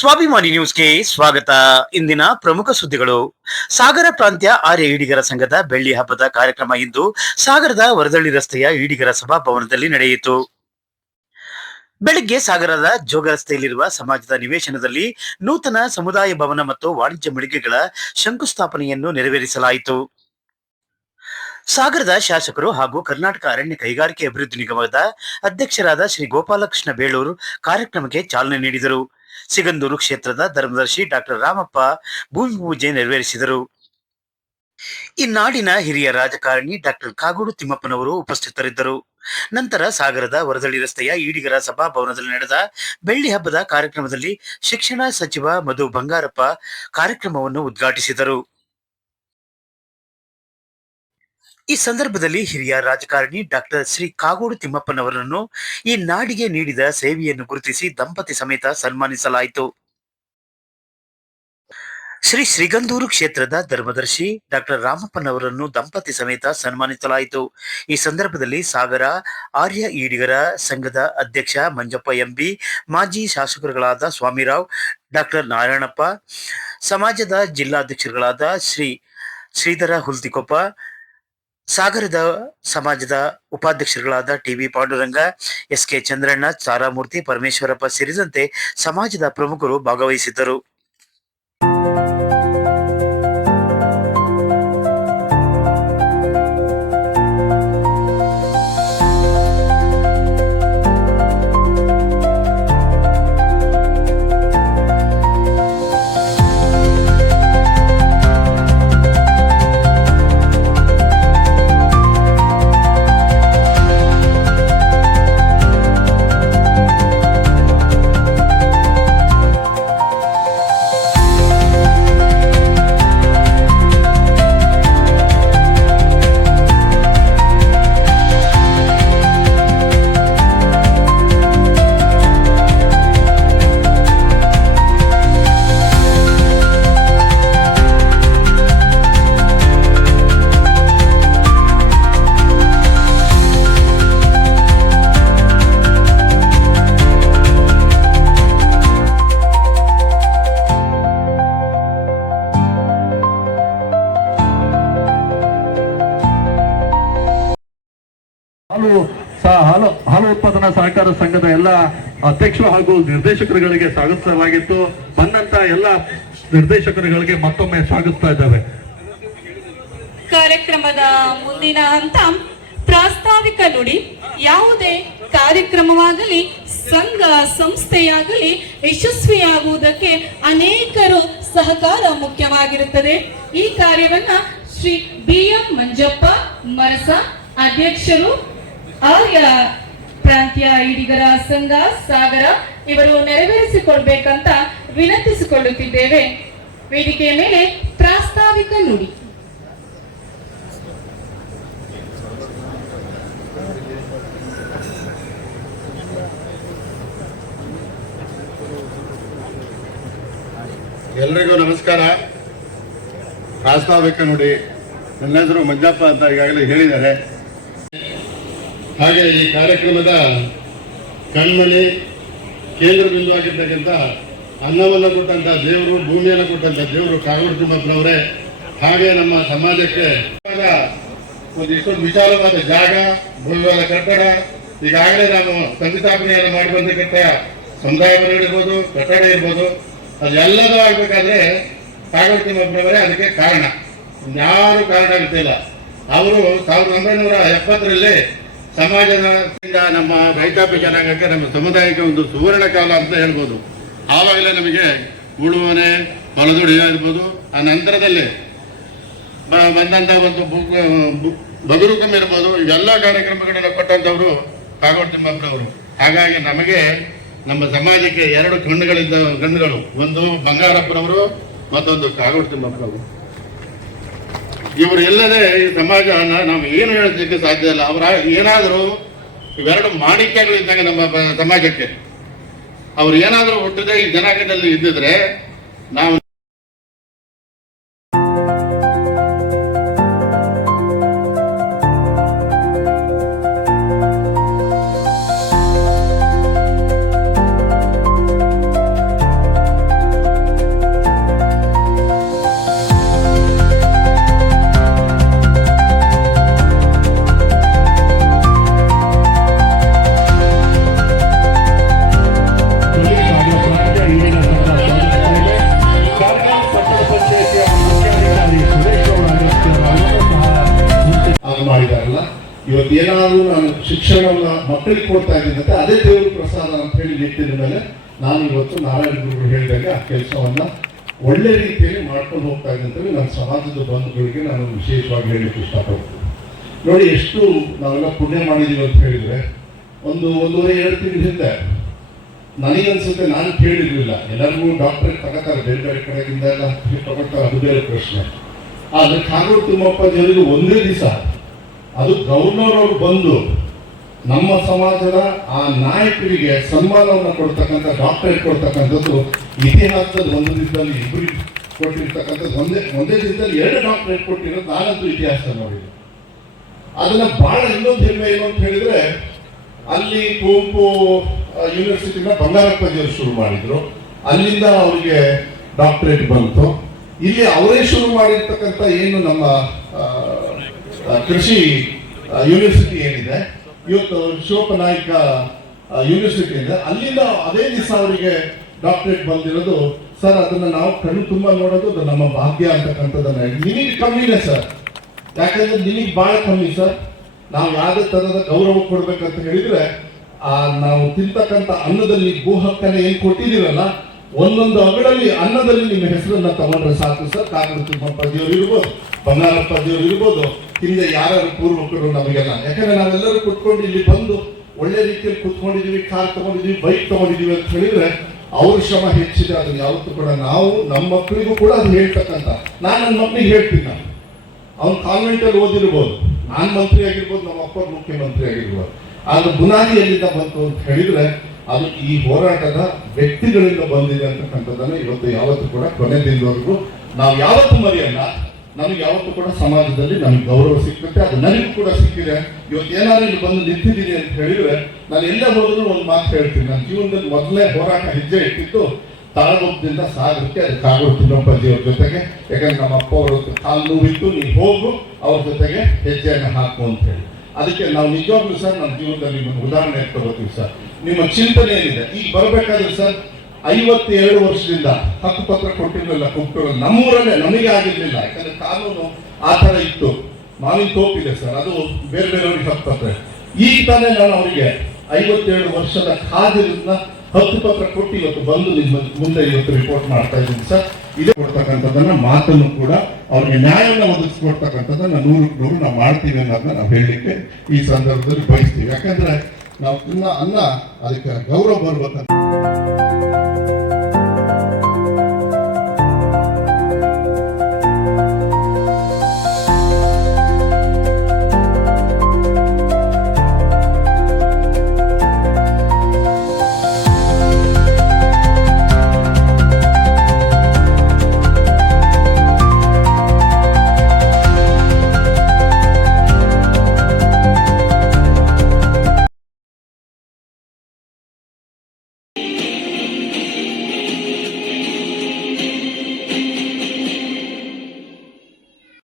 ಸ್ವಾಭಿಮಾನಿ ನ್ಯೂಸ್ಗೆ ಸ್ವಾಗತ. ಇಂದಿನ ಪ್ರಮುಖ ಸುದ್ದಿಗಳು. ಸಾಗರ ಪ್ರಾಂತ್ಯ ಆರ್ಯ ಈಡಿಗರ ಸಂಘದ ಬೆಳ್ಳಿ ಹಬ್ಬದ ಕಾರ್ಯಕ್ರಮ ಇಂದು ಸಾಗರದ ವರದಳ್ಳಿ ರಸ್ತೆಯ ಈಡಿಗರ ಸಭಾಭವನದಲ್ಲಿ ನಡೆಯಿತು. ಬೆಳಗ್ಗೆ ಸಾಗರದ ಜೋಗ ರಸ್ತೆಯಲ್ಲಿರುವ ಸಮಾಜದ ನಿವೇಶನದಲ್ಲಿ ನೂತನ ಸಮುದಾಯ ಭವನ ಮತ್ತು ವಾಣಿಜ್ಯ ಮಳಿಗೆಗಳ ಶಂಕುಸ್ಥಾಪನೆಯನ್ನು ನೆರವೇರಿಸಲಾಯಿತು. ಸಾಗರದ ಶಾಸಕರು ಹಾಗೂ ಕರ್ನಾಟಕ ಅರಣ್ಯ ಕೈಗಾರಿಕೆ ಅಭಿವೃದ್ಧಿ ನಿಗಮದ ಅಧ್ಯಕ್ಷರಾದ ಶ್ರೀ ಗೋಪಾಲಕೃಷ್ಣ ಬೇಳೂರು ಕಾರ್ಯಕ್ರಮಕ್ಕೆ ಚಾಲನೆ ನೀಡಿದರು. ಸಿಗಂದೂರು ಕ್ಷೇತ್ರದ ಧರ್ಮದರ್ಶಿ ಡಾಕ್ಟರ್ ರಾಮಪ್ಪ ಭೂಮಿ ಪೂಜೆ ನೆರವೇರಿಸಿದರು. ಈ ನಾಡಿನ ಹಿರಿಯ ರಾಜಕಾರಣಿ ಡಾಕ್ಟರ್ ಕಾಗೋಡು ತಿಮ್ಮಪ್ಪನವರು ಉಪಸ್ಥಿತರಿದ್ದರು. ನಂತರ ಸಾಗರದ ವರದಳ್ಳಿ ರಸ್ತೆಯ ಈಡಿಗರ ಸಭಾಭವನದಲ್ಲಿ ನಡೆದ ಬೆಳ್ಳಿ ಹಬ್ಬದ ಕಾರ್ಯಕ್ರಮದಲ್ಲಿ ಶಿಕ್ಷಣ ಸಚಿವ ಮಧು ಬಂಗಾರಪ್ಪ ಕಾರ್ಯಕ್ರಮವನ್ನು ಉದ್ಘಾಟಿಸಿದರು. ಈ ಸಂದರ್ಭದಲ್ಲಿ ಹಿರಿಯ ರಾಜಕಾರಣಿ ಡಾಕ್ಟರ್ ಶ್ರೀ ಕಾಗೋಡು ತಿಮ್ಮಪ್ಪನವರನ್ನು ಈ ನಾಡಿಗೆ ನೀಡಿದ ಸೇವೆಯನ್ನು ಗುರುತಿಸಿ ದಂಪತಿ ಸಮೇತ ಸನ್ಮಾನಿಸಲಾಯಿತು. ಶ್ರೀ ಶ್ರೀಗಂಧೂರು ಕ್ಷೇತ್ರದ ಧರ್ಮದರ್ಶಿ ಡಾಕ್ಟರ್ ರಾಮಪ್ಪನವರನ್ನು ದಂಪತಿ ಸಮೇತ ಸನ್ಮಾನಿಸಲಾಯಿತು. ಈ ಸಂದರ್ಭದಲ್ಲಿ ಸಾಗರ, ಆರ್ಯ ಈಡಿಗರ ಸಂಘದ ಅಧ್ಯಕ್ಷ ಮಂಜಪ್ಪ ಎಂಬಿ, ಮಾಜಿ ಶಾಸಕರುಗಳಾದ ಸ್ವಾಮಿರಾವ್, ಡಾಕ್ಟರ್ ನಾರಾಯಣಪ್ಪ, ಸಮಾಜದ ಜಿಲ್ಲಾಧ್ಯಕ್ಷರುಗಳಾದ ಶ್ರೀ ಶ್ರೀಧರ ಹುಲ್ತಿಕೊಪ್ಪ ಸಾಗರದ ಸಮಾಜದ ಉಪಾಧ್ಯಕ್ಷರುಗಳಾದ TV Panduranga S K Chandranna Taramurthy Parameshwarappa ಸೇರಿದಂತೆ ಸಮಾಜದ ಪ್ರಮುಖರು ಭಾಗವಹಿಸಿದ್ದರು. ಹಾಲು ಹಾಲು ಹಾಲು ಉತ್ಪಾದನಾ ಸಹಕಾರ ಸಂಘದ ಎಲ್ಲ ಅಧ್ಯಕ್ಷರು ಹಾಗೂ ನಿರ್ದೇಶಕರುಗಳಿಗೆ ಸ್ವಾಗತಿಸಲಾಗಿತ್ತು ಬಂದಂತ ಎಲ್ಲ ನಿರ್ದೇಶಕರುಗಳಿಗೆ ಮತ್ತೊಮ್ಮೆ ಸ್ವಾಗತಿಸ್ತಾ ಇದ್ದಾವೆ. ಕಾರ್ಯಕ್ರಮದ ಮುಂದಿನ ಹಂತ, ಪ್ರಾಸ್ತಾವಿಕ ನುಡಿ. ಯಾವುದೇ ಕಾರ್ಯಕ್ರಮವಾಗಲಿ, ಸಂಘ, ಸಂಸ್ಥೆಯಾಗಲಿ ಯಶಸ್ವಿಯಾಗುವುದಕ್ಕೆ ಅನೇಕರು ಸಹಕಾರ ಮುಖ್ಯವಾಗಿರುತ್ತದೆ. ಈ ಕಾರ್ಯವನ್ನ ಶ್ರೀ ಬಿ ಎಂ ಮಂಜಪ್ಪ ಮರಸ ಅಧ್ಯಕ್ಷರು ಆರ್ಯ ಪ್ರಾಂತ್ಯ ಈಡಿಗರ ಸಂಘ, ಸಾಗರ, ಇವರು ನೆರವೇರಿಸಿಕೊಳ್ಬೇಕಂತ ವಿನಂತಿಸಿಕೊಳ್ಳುತ್ತಿದ್ದೇವೆ. ವೇದಿಕೆಯ ಮೇಲೆ ಪ್ರಾಸ್ತಾವಿಕ ನುಡಿ. ಎಲ್ರಿಗೂ ನಮಸ್ಕಾರ. ಪ್ರಾಸ್ತಾವಿಕ ನುಡಿ. ನನ್ನ ಹೆಸರು ಮಂಜಪ್ಪ ಅಂತ ಈಗಾಗಲೇ ಹೇಳಿದ್ದಾರೆ. ಹಾಗೆ ಈ ಕಾರ್ಯಕ್ರಮದ ಕಣ್ಮಣಿ ಕೇಂದ್ರ ಬಿಂದುವಾಗಿರ್ತಕ್ಕಂಥ ಅನ್ನವನ್ನು ಕೊಟ್ಟಂತ ದೇವರು, ಭೂಮಿಯನ್ನು ಕೊಟ್ಟಂತ ದೇವರು ಕಾಗೋಡು ತಿಮ್ಮಪ್ಪನವರೇ. ಹಾಗೆ ನಮ್ಮ ಸಮಾಜಕ್ಕೆ ಒಂದು ಇಷ್ಟೊಂದು ವಿಶಾಲವಾದ ಜಾಗ ಭೂಮಿವಾದ ಕಟ್ಟಡ. ಈಗಾಗಲೇ ನಾವು ಸಂಸ್ಥಾಪನೆಯನ್ನು ಮಾಡಿ ಬಂದಕ್ಕಂಥ ಸಮುದಾಯ ಇರ್ಬೋದು, ಕಟ್ಟಡ ಇರ್ಬೋದು. ಅದೆಲ್ಲದೂ ಆಗ್ಬೇಕಾದ್ರೆ ಕಾಗೋಡು ತಿಮ್ಮಪ್ಪನವರೇ ಅದಕ್ಕೆ ಕಾರಣ. ಯಾರು ಕಾರಣ ಇಲ್ಲ ಅವರು ಸಾವಿರದ ಒಂಬೈನೂರ ಎಪ್ಪತ್ತರಲ್ಲಿ ಸಮಾಜದ ನಮ್ಮ ರೈತಾಪಿ ಜನಾಂಗಕ್ಕೆ, ನಮ್ಮ ಸಮುದಾಯಕ್ಕೆ ಒಂದು ಸುವರ್ಣ ಕಾಲ ಅಂತ ಹೇಳ್ಬೋದು. ಆವಾಗಲೇ ನಮಗೆ ಉಳುವನೆ ಹೊಲದುಡಿಯ ಇರ್ಬೋದು. ಆ ನಂತರದಲ್ಲಿ ಬಂದಂಥ ಒಂದು ಬದುರುಕಮ್ ಇರ್ಬೋದು. ಇವೆಲ್ಲ ಕಾರ್ಯಕ್ರಮಗಳನ್ನ ಕೊಟ್ಟಂತವ್ರು ಕಾಗೋಡು ತಿಮ್ಮಪ್ಪನವರು. ಹಾಗಾಗಿ ನಮಗೆ ನಮ್ಮ ಸಮಾಜಕ್ಕೆ ಎರಡು ಕಣ್ಣುಗಳಿದ್ದ ಕಣ್ಣುಗಳು. ಒಂದು ಬಂಗಾರಪ್ಪನವರು, ಮತ್ತೊಂದು ಕಾಗೋಡು ತಿಮ್ಮಪ್ಪನವರು. ಇವರು ಇಲ್ಲದೆ ಈ ಸಮಾಜ ನಾವು ಏನು ಹೇಳೋದಕ್ಕೆ ಸಾಧ್ಯ ಇಲ್ಲ. ಅವರ ಏನಾದರೂ ಇವೆರಡು ಮಾಣಿಕ್ಯಗಳಿದ್ದಂಗೆ ನಮ್ಮ ಸಮಾಜಕ್ಕೆ. ಅವ್ರು ಏನಾದರೂ ಹುಟ್ಟದೆ ಈ ಜನಾಂಗದಲ್ಲಿ ಇದ್ದಿದ್ರೆ ನಾವು ಶಿಕ್ಷಣವನ್ನ ಮಕ್ಕಳಿಗೆ ಕೊಡ್ತಾ ಇದ್ದಂತೆ ಅದೇ ದೇವರ ಪ್ರಸಾದ ಅಂತ ಹೇಳಿ ನಿಟ್ಟಿದ ಮೇಲೆ ನಾನು ಇವತ್ತು ನಾರಾಯಣ ಗುರುಗಳು ಹೇಳಿದಾಗ ಆ ಕೆಲಸವನ್ನ ಒಳ್ಳೆ ರೀತಿಯಲ್ಲಿ ಮಾಡ್ಕೊಂಡು ಹೋಗ್ತಾ ಇದ್ದಂತೇಳಿ ನನ್ನ ಸಮಾಜದ ಬಂಧುಗಳಿಗೆ ನಾನು ವಿಶೇಷವಾಗಿ ಹೇಳಲಿಕ್ಕೆ ಇಷ್ಟಪಡ್ತೀನಿ. ನೋಡಿ, ಎಷ್ಟು ನಾವೆಲ್ಲ ಪುಣ್ಯ ಮಾಡಿದೀವಿ ಅಂತ ಹೇಳಿದ್ರೆ, ಒಂದು ಒಂದೂವರೆ, ಎರಡು ತಿಂಗಳ ಹಿಂದೆ ನನಗನ್ಸುತ್ತೆ ನಾನು ಕೇಳಿರ್ಲಿಲ್ಲ. ಎಲ್ಲರಿಗೂ ಡಾಕ್ಟರ್ ತಗೋತಾರೆ, ಬೇರೆ ಬೇರೆ ಕಡೆಯಿಂದ ಎಲ್ಲ ತಗೋತಾರೆ, ಅದು ಬೇರೆ ಪ್ರಶ್ನೆ. ಆದರೆ ಕಾನೂರು ತಿಮ್ಮಪ್ಪ ಜನರಿಗೆ ಒಂದೇ ದಿವಸ ಅದು ಗವರ್ನರ್ ಅವರು ಬಂದು ನಮ್ಮ ಸಮಾಜದ ಆ ನಾಯಕರಿಗೆ ಸನ್ಮಾನವನ್ನು ಕೊಡ್ತಕ್ಕಂಥ ಡಾಕ್ಟರೇಟ್ ಕೊಡ್ತಕ್ಕಂಥದ್ದು ಇತಿಹಾಸದ ಒಂದು ದಿನದಲ್ಲಿ ಇಬ್ಬರು ಕೊಟ್ಟಿರ್ತಕ್ಕಂಥದ್ದು ಒಂದೇ ಒಂದೇ ದಿನದಲ್ಲಿ ಎರಡು ಡಾಕ್ಟರೇಟ್ ಕೊಟ್ಟಿರೋದು ನಾನಂತೂ ಇತಿಹಾಸ ನೋಡಿದೆ. ಅದನ್ನ ಬಹಳ ಇನ್ನೊಂದು ಹೆಮ್ಮೆ ಏನು ಅಂತ ಹೇಳಿದ್ರೆ, ಅಲ್ಲಿ ಕುವೆಂಪು ಯೂನಿವರ್ಸಿಟಿನ ಬಂಗಾರಪ್ಪಜಿಯವರು ಶುರು ಮಾಡಿದ್ರು. ಅಲ್ಲಿಂದ ಅವರಿಗೆ ಡಾಕ್ಟರೇಟ್ ಬಂತು. ಇಲ್ಲಿ ಅವರೇ ಶುರು ಮಾಡಿರ್ತಕ್ಕಂಥ ಏನು ನಮ್ಮ ಕೃಷಿ ಯೂನಿವರ್ಸಿಟಿ ಏನಿದೆ ಇವತ್ತು ಶಿವಪ್ಪನಾಯಕ ಯೂನಿವರ್ಸಿಟಿ ಇದೆ ಅಲ್ಲಿಂದ ಅದೇ ದಿವಸ ಅವರಿಗೆ ಡಾಕ್ಟರೇಟ್ ಬಂದಿರೋದು. ಸರ್, ಅದನ್ನ ನಾವು ಕಣ್ಣು ತುಂಬಾ ನೋಡೋದು ಅದು ನಮ್ಮ ಭಾಗ್ಯ ಅಂತಕ್ಕಂಥದ್ದನ್ನ. ನಿಮಗೆ ಕಮ್ಮಿನೇ ಸರ್. ಯಾಕಂದ್ರೆ ನಿಮಗೆ ಬಹಳ ಕಮ್ಮಿ ಸರ್. ನಾವು ಯಾವುದೇ ತರಹದ ಗೌರವ ಕೊಡ್ಬೇಕಂತ ಹೇಳಿದ್ರೆ, ಆ, ನಾವು ತಿಂತಕ್ಕಂಥ ಅನ್ನದಲ್ಲಿ ಭೂ ಹಕ್ಕನ್ನ ಏನ್ ಕೊಟ್ಟಿದ್ದೀರಲ್ಲ, ಒಂದೊಂದು ಅಗಡಲ್ಲಿ ಅನ್ನದಲ್ಲಿ ನಿಮ್ಮ ಹೆಸರನ್ನ ತಗೊಂಡ್ರೆ ಸಾಕು ಸರ್. ಕಾಕಡ ತಿಮ್ಮಪ್ಪಜಿಯವರು ಇರ್ಬೋದು ಬಂಗಾರಪ್ಪಜಿಯವರು ಇರ್ಬೋದು ಹಿಂದೆ ಯಾರು ಪೂರ್ವಕರು ನಮಗೆಲ್ಲ. ಯಾಕಂದ್ರೆ ನಾವೆಲ್ಲರೂ ಕುತ್ಕೊಂಡು ಇಲ್ಲಿ ಬಂದು ಒಳ್ಳೆ ರೀತಿಯಲ್ಲಿ ಕುತ್ಕೊಂಡಿದೀವಿ, ಕಾರ್ ತಗೊಂಡಿದೀವಿ ಬೈಕ್ ತಗೊಂಡಿದೀವಿ ಅಂತ ಹೇಳಿದ್ರೆ ಅವ್ರ ಶ್ರಮ ಹೆಚ್ಚಿದೆ ಅದನ್ನ ಯಾವತ್ತೂ ಕೂಡ ನಾವು, ನಮ್ಮ ಮಕ್ಕಳಿಗೂ ಕೂಡ ಅದು ಹೇಳ್ತಕ್ಕಂಥ. ನಾನು ನನ್ನ ಮಕ್ಕಳಿಗೆ ಹೇಳ್ತೀನಿ ಅವ್ನು ಕಾನ್ವೆಂಟಲ್ಲಿ ಓದಿರ್ಬೋದು. ನಾನ್ ಮಂತ್ರಿ ಆಗಿರ್ಬೋದು, ನಮ್ಮ ಅಪ್ಪ ಮುಖ್ಯಮಂತ್ರಿ ಆಗಿರ್ಬೋದು. ಅದು ಬುನಾದಿ ಎಲ್ಲಿಂದ ಬಂತು ಅಂತ ಹೇಳಿದ್ರೆ ಅದು ಈ ಹೋರಾಟದ ವ್ಯಕ್ತಿಗಳಿಂದ ಬಂದಿದೆ ಅಂತಕ್ಕಂಥದ್ದನ್ನು ಇವತ್ತು ಯಾವತ್ತೂ ಕೂಡ ಕೊನೆ ದಿನವರೆಗೂ ನಾವು ಯಾವತ್ತೂ ಮರೆಯಲ್ಲ. ನಮಗೆ ಯಾವತ್ತೂ ಕೂಡ ಸಮಾಜದಲ್ಲಿ ನನಗೆ ಗೌರವ ಸಿಕ್ಕುತ್ತೆ ಅದು ನನಗೂ ಕೂಡ ಸಿಕ್ಕಿದೆ. ಇವತ್ತು ಏನಾದ್ರು ಇಲ್ಲಿ ಬಂದು ನಿಂತಿದ್ದೀನಿ ಅಂತ ಹೇಳಿದ್ರೆ ನಾನು ಎಲ್ಲ ಹೋದ್ರು ಒಂದು ಮಾತು ಹೇಳ್ತೀನಿ. ನನ್ನ ಜೀವನದಲ್ಲಿ ಮೊದಲೇ ಹೋರಾಟ ಹೆಜ್ಜೆ ಇಟ್ಟಿದ್ದು ತಾಳಗುಪ್ಪದಿಂದ ಸಾಗರಕ್ಕೆ ಅದು ಕಾಗೋಡು ಜೀವ್ರ ಜೊತೆಗೆ. ಯಾಕಂದ್ರೆ ನಮ್ಮ ಅಪ್ಪ ಅವ್ರ ಕಾಲು ನೋವಿತ್ತು ನೀವು ಹೋಗು, ಅವ್ರ ಜೊತೆಗೆ ಹೆಜ್ಜೆಯನ್ನು ಹಾಕು ಅಂತ ಹೇಳಿ. ಅದಕ್ಕೆ ನಾವು ನಿಜವಾಗ್ಲೂ ಸರ್, ನಮ್ಮ ಜೀವನದಲ್ಲಿ ನಿಮ್ಮನ್ನು ಉದಾಹರಣೆ ತಗೋತೀವಿ ಸರ್. ನಿಮ್ಮ ಚಿಂತನೆ ಏನಿದೆ? ಈಗ ಬರಬೇಕಾದ್ರೆ ಸರ್ ಐವತ್ತೆರಡು ವರ್ಷದಿಂದ ಹಕ್ಕು ಪತ್ರ ಕೊಟ್ಟಿರಲಿಲ್ಲ ಕೊಟ್ಟಿರಲ್ಲ ನಮ್ಮೂರಲ್ಲೇ, ನಮಗೆ ಆಗಿರಲಿಲ್ಲ. ಯಾಕಂದ್ರೆ ಕಾನೂನು ಆ ಥರ ಇತ್ತು. ಮಾವಿನ ತೋಪಿದೆ ಸರ್, ಅದು ಬೇರೆ ಬೇರೆಯವ್ರಿಗೆ ಹಕ್ಕು ಪತ್ರ ಈಗ ತಾನೇ ನಾನು ಅವರಿಗೆ ಐವತ್ತೆರಡು ವರ್ಷದ ಕಾದಿರೋದನ್ನ ಹಕ್ಕು ಪತ್ರ ಕೊಟ್ಟು ಇವತ್ತು ಬಂದು ನಿಮ್ಮ ಮುಂದೆ ಇವತ್ತು ರಿಪೋರ್ಟ್ ಮಾಡ್ತಾ ಇದ್ದೀನಿ ಸರ್. ಇದೇ ಕೊಡ್ತಕ್ಕಂಥದ್ದನ್ನ ಮಾತನ್ನು ಕೂಡ ಅವ್ರಿಗೆ ನ್ಯಾಯವನ್ನು ಒದಗಿಸ್ಕೊಡ್ತಕ್ಕಂಥದ್ದನ್ನ ನೂರು ನೂರು ನಾವು ಮಾಡ್ತೀವಿ ಅನ್ನೋದನ್ನ ನಾವು ಹೇಳಲಿಕ್ಕೆ ಈ ಸಂದರ್ಭದಲ್ಲಿ ಬಯಸ್ತೀವಿ. ಯಾಕಂದ್ರೆ ನಾವು ತಿನ್ನ ಅನ್ನ, ಅದಕ್ಕೆ ಗೌರವ ಬರ್ಬೇಕಂತ